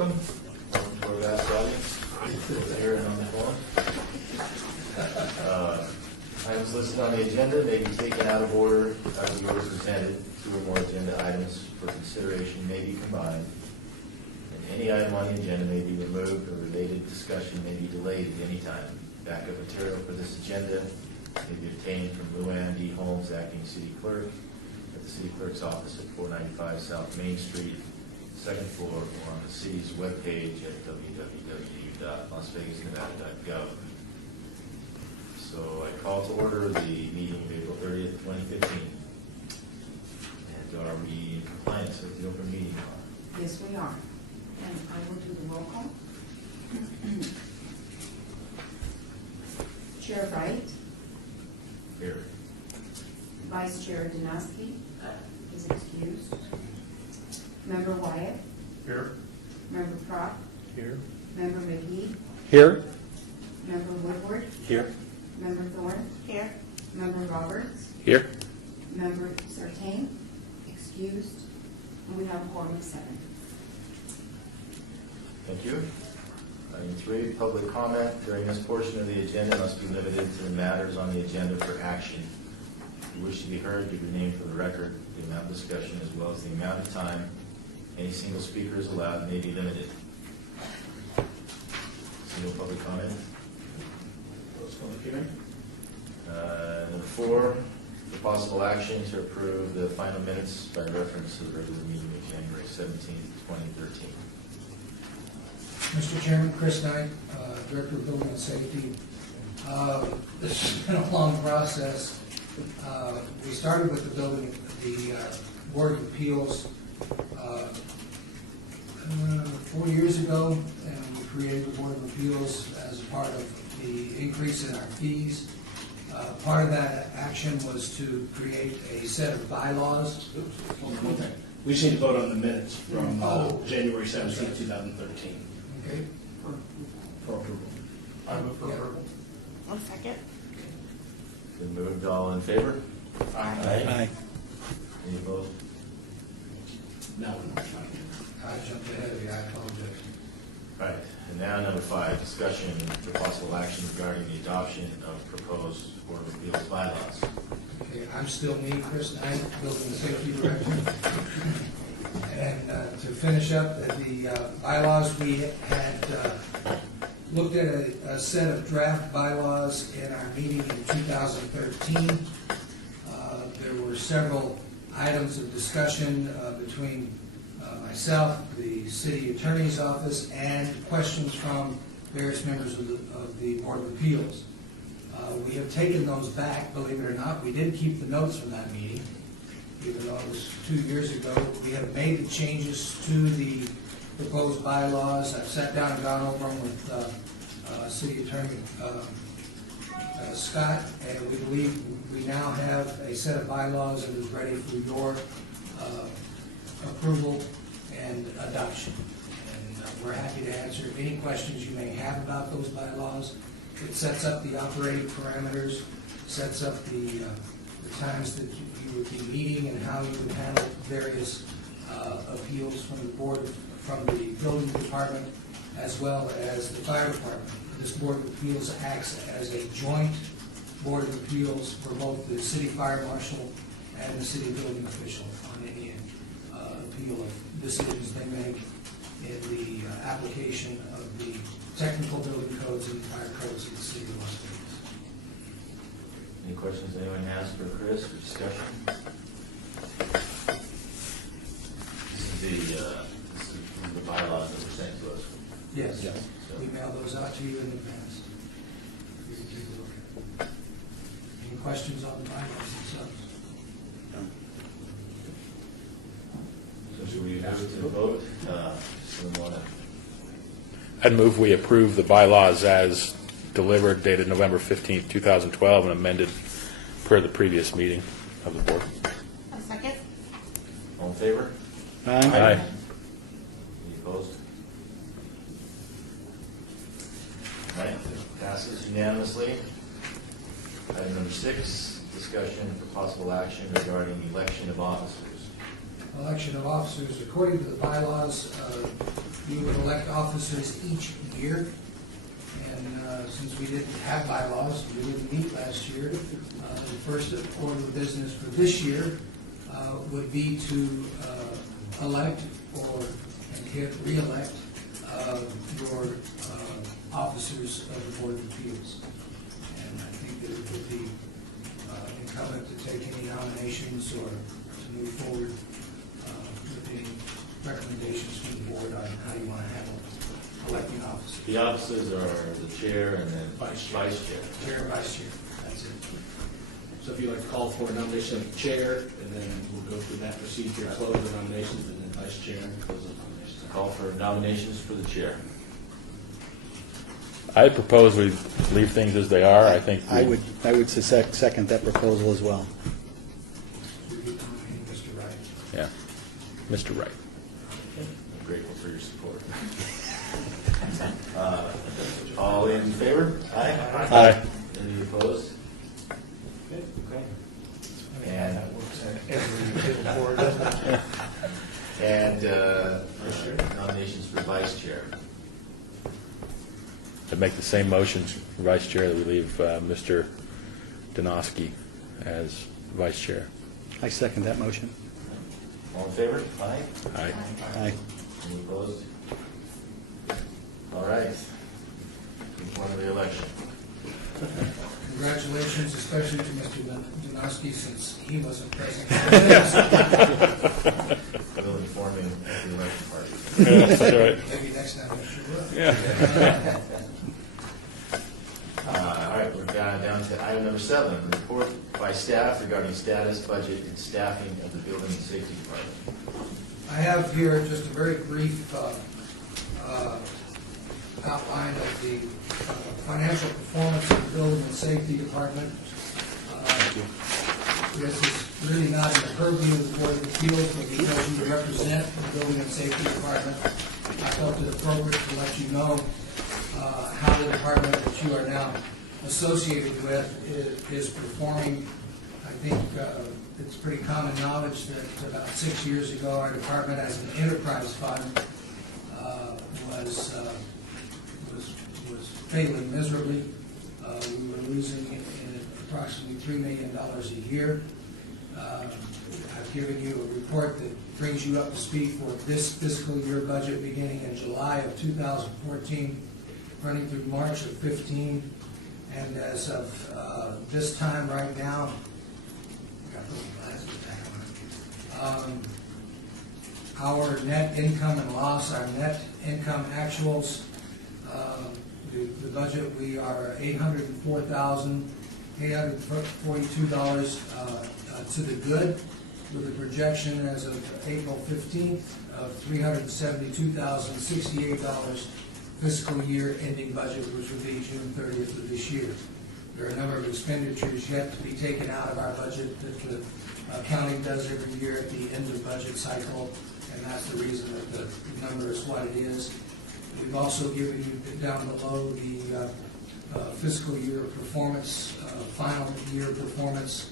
welcome to our vast audience here and on the phone. Items listed on the agenda may be taken out of order as the order presented. Two or more agenda items for consideration may be combined, and any item on the agenda may be removed or related discussion may be delayed at any time. Backup material for this agenda may be obtained from Luann D. Holmes, Acting City Clerk, at the City Clerk's office at 495 South Main Street, second floor, or on the city's webpage at www.lasvegasnevada.gov. So I call to order the meeting of April 30th, 2015. And are we in compliance with the open meeting law? Yes, we are. And I will do the roll call. Chair Wright. Here. Vice Chair Donosky is excused. Member Wyatt. Here. Member Propp. Here. Member McGee. Here. Member Woodward. Here. Member Thorne. Here. Member Roberts. Here. Member Sartain. Excused. And we have a quorum of 7. Thank you. Item 3, public comment during this portion of the agenda must be limited to the matters on the agenda for action. If you wish to be heard, give your name for the record. The amount of discussion as well as the amount of time any single speaker is allowed may be limited. Single public comment. Close public hearing. Number 4, for possible action to approve the final minutes by reference to the regular meeting of January 17th, 2013. Mr. Chairman, Chris Knight, Director of Building and Safety. This has been a long process. We started with the Board of Appeals 4 years ago, and we created the Board of Appeals as a part of the increase in our fees. Part of that action was to create a set of bylaws. We just need to vote on the minutes from January 17, 2013. Okay. For approval. I move for approval. One second. Been moved. All in favor? Aye. Any opposed? Now, I jumped ahead of you, I apologize. All right. And now number 5, discussion for possible action regarding the adoption of proposed Board of Appeals bylaws. Okay, I'm still me, Chris Knight, Building and Safety Director. And to finish up the bylaws, we had looked at a set of draft bylaws in our meeting in 2013. There were several items of discussion between myself, the City Attorney's Office, and questions from various members of the Board of Appeals. We have taken those back, believe it or not. We did keep the notes from that meeting, even though it was 2 years ago. We have made the changes to the proposed bylaws. I've sat down and gone over them with City Attorney Scott, and we believe we now have a set of bylaws that is ready for your approval and adoption. And we're happy to answer any questions you may have about those bylaws. It sets up the operating parameters, sets up the times that you would be meeting and how you would handle various appeals from the board, from the building department, as well as the fire department. This Board of Appeals acts as a joint Board of Appeals for both the city fire marshal and the city building official on any appeal of decisions they make in the application of the technical building codes and fire codes of the city of Las Vegas. Any questions anyone has for Chris for discussion? This is the bylaws that were sent to us. Yes. Yes. We mail those out to you in advance. You can take a look at it. Any questions on the bylaws themselves? So should we move to the vote? I'd move we approve the bylaws as delivered, dated November 15th, 2012, and amended per the previous meeting of the board. A second. All in favor? Aye. Any opposed? All right, passes unanimously. Item number 6, discussion for possible action regarding the election of officers. Election of officers, according to the bylaws, We would elect officers each year. And since we didn't have bylaws, we didn't meet last year, the first order of business for this year would be to elect and re-elect your officers of the Board of Appeals. And I think that it would be incumbent to take any nominations or to move forward with any recommendations from the board on how you want to handle electing officers. The offices are the chair and then Vice chair. vice chair. Chair and vice chair, that's it. So if you'd like to call for a nomination of the chair, and then we'll go through that procedure, close the nominations, and then vice chair, and close the nominations. Call for nominations for the chair. I propose we leave things as they are. I think I would second that proposal as well. We would nominate Mr. Wright. Yeah, Mr. Wright. I'm grateful for your support. All in favor? Aye. Aye. Any opposed? Okay. And, That works at every board, doesn't it? and nominations for vice chair. I'd make the same motion for vice chair that we leave Mr. Donosky as vice chair. I second that motion. All in favor? Aye. Aye. Aye. Any opposed? All right. We've won the election. Congratulations, especially to Mr. Donosky, since he wasn't present. Will informing the election party. Yeah, that's right. Maybe next time we should look. Yeah. All right, we're down to item number 7, report by staff regarding status, budget, and staffing of the building and safety department. I have here just a very brief outline of the financial performance of the building and safety department. This is really not in the purview of the Board of Appeals, but because you represent the building and safety department, I felt it appropriate to let you know how the department that you are now associated with is performing. I think it's pretty common knowledge that about 6 years ago, our department as an enterprise fund was failing miserably. We were losing approximately $3 million a year. I've given you a report that brings you up to speed for this fiscal year budget beginning in July of 2014, running through March of 15. And as of this time right now, I got those glasses back on. Our net income and loss, our net income actuals, the budget, we are $842 to the good, with a projection as of April 15th of $372,068 fiscal year ending budget, which would be June 30th of this year. There are a number of expenditures yet to be taken out of our budget that the accounting does every year at the end of budget cycle, and that's the reason that the number is what it is. We've also given you down below the fiscal year performance, final year performance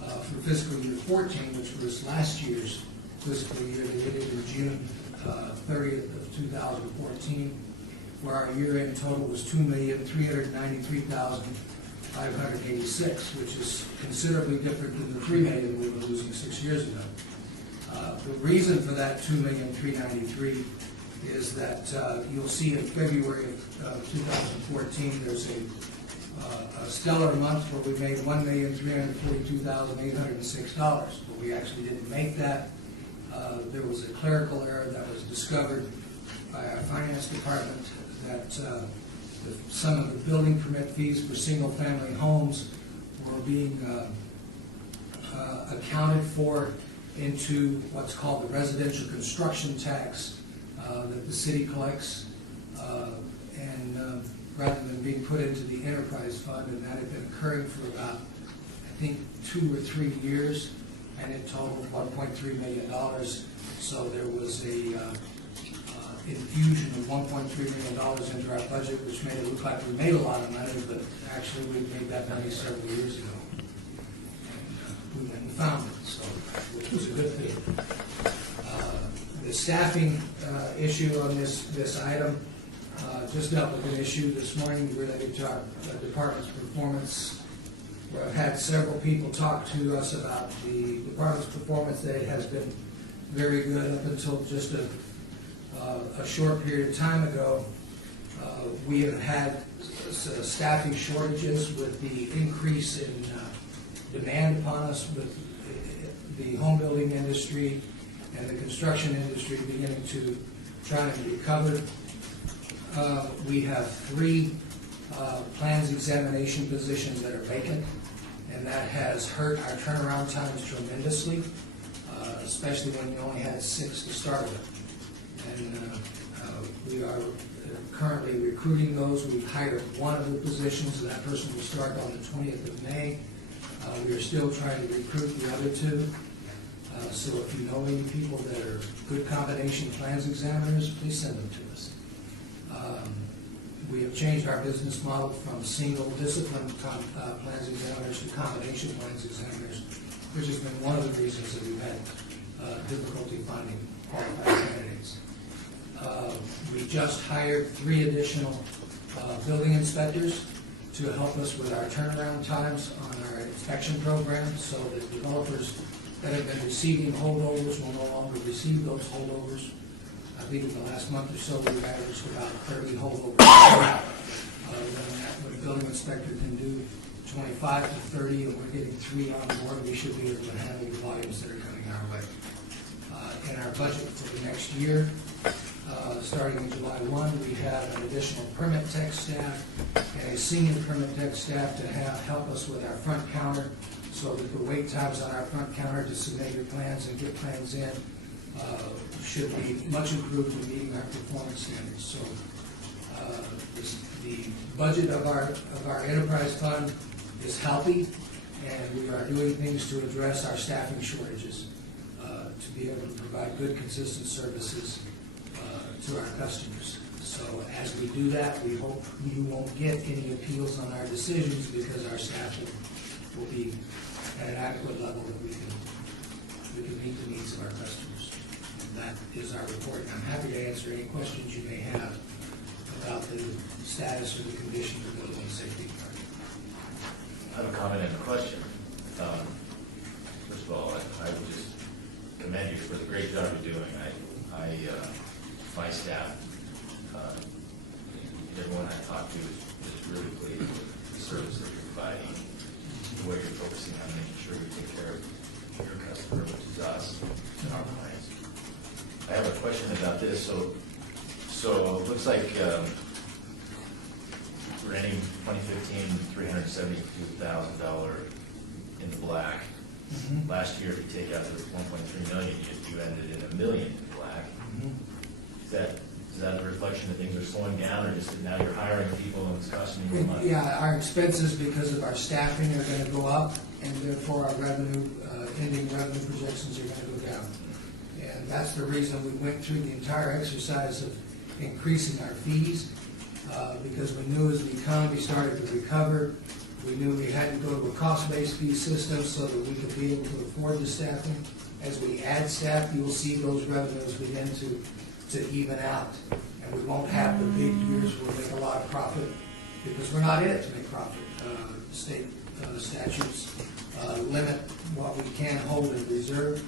for fiscal year 14, which was last year's fiscal year. They did it in June 30th of 2014, where our year-end total was $2,393,586, which is considerably different than the $3 million we were losing 6 years ago. The reason for that $2,393,000 is that you'll see in February of 2014 there's a stellar month where we made $1,342,806, but we actually didn't make that. There was a clerical error that was discovered by our finance department that some of the building permit fees for single-family homes were being accounted for into what's called the residential construction tax that the city collects, and rather than being put into the enterprise fund, and that had been occurring for about, I think, 2 or 3 years, and it totaled $1.3 million. So there was a infusion of $1.3 million into our budget, which made it look like we made a lot of money, but actually we made that money several years ago. And we went and found it, so which was a good thing. The staffing issue on this item, just dealt with an issue this morning related to our department's performance. I've had several people talk to us about the department's performance, that it has been very good up until just a short period of time ago. We have had staffing shortages with the increase in demand upon us with the home building industry and the construction industry beginning to try and recover. We have 3 plans examination positions that are vacant, and that has hurt our turnaround times tremendously, especially when you only had 6 to start with. And we are currently recruiting those. We've hired one of the positions, and that person will start on the 20th of May. We are still trying to recruit the other 2. So if you know any people that are good combination plans examiners, please send them to us. We have changed our business model from single discipline plans examiners to combination plans examiners, which has been one of the reasons that we've had difficulty finding qualified candidates. We just hired 3 additional building inspectors to help us with our turnaround times on our inspection program, so that developers that have been receiving holdovers will no longer receive those holdovers. I think in the last month or so, we've averaged about 30 holdovers. When a building inspector can do 25 to 30, and we're getting 3 on board, we should be able to handle the volumes that are coming our way. In our budget for the next year, starting in July 1, we have an additional permit tech staff and a senior permit tech staff to help us with our front counter, so that the wait times on our front counter to submit your plans and get plans in should be much improved in meeting our performance standards. So the budget of our enterprise fund is healthy, and we are doing things to address our staffing shortages to be able to provide good, consistent services to our customers. So as we do that, we hope you won't get any appeals on our decisions, because our staff will be at an adequate level that we can meet the needs of our customers. And that is our report. And I'm happy to answer any questions you may have about the status or the condition of the building and safety department. I have a comment and a question. First of all, I would just commend you for the great job you're doing. My staff, everyone I talk to is really pleased with the service that you're providing, the way you're focusing on making sure you take care of your customer, which is us, and our clients. I have a question about this. So it looks like we're ending 2015 $372,000 in the black. Mm-hmm. Last year, if you take out the 1.3 million, you ended in $1 million in black. Mm-hmm. Is that a reflection that things are slowing down, or just that now you're hiring people and it's costing you more money? Yeah, our expenses because of our staffing are going to go up, and therefore our revenue, ending revenue projections are going to go down. And that's the reason we went through the entire exercise of increasing our fees, because we knew as the economy started to recover, we knew we had to go to a cost-based fee system so that we could be able to afford the staffing. As we add staff, you will see those revenues begin to even out. And we won't have the big years where we make a lot of profit, because we're not in it to make profit. State statutes limit what we can hold in reserve,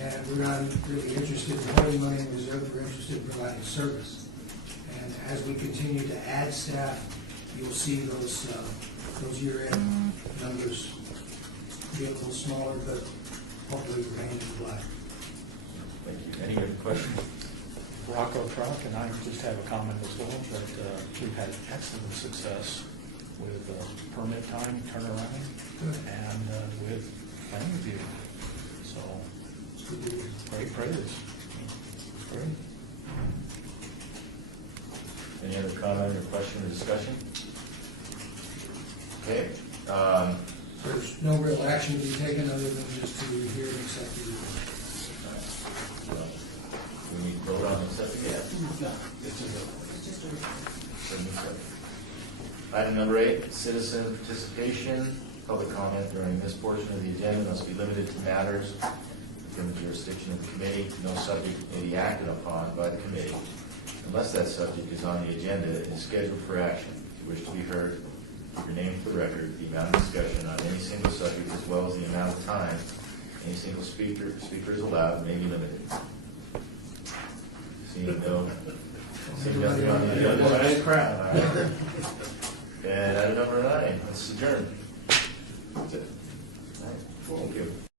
and we're not really interested in holding money in reserve. We're interested in providing service. And as we continue to add staff, you'll see those year-end numbers be a little smaller, but hopefully remain in the black. Thank you. Any other questions? Rocco Truck, and I just have a comment as well, that we've had excellent success with permit time turnaround and with plan review. So, great praise. Great. Any other comment or question or discussion? Okay. There's no real action to be taken other than just to hear and accept the report. We need to vote on accepting it. No, it's just It's just a Item number 8, citizen participation. Public comment during this portion of the agenda must be limited to matters within the jurisdiction of the committee. No subject may be acted upon by the committee unless that subject is on the agenda and is scheduled for action. If you wish to be heard, give your name for the record, the amount of discussion on any single subject, as well as the amount of time any single speaker is allowed may be limited. Seeing nothing on the agenda. Nice crowd. All right. And item number 9, let's adjourn. That's it. All right. Thank you.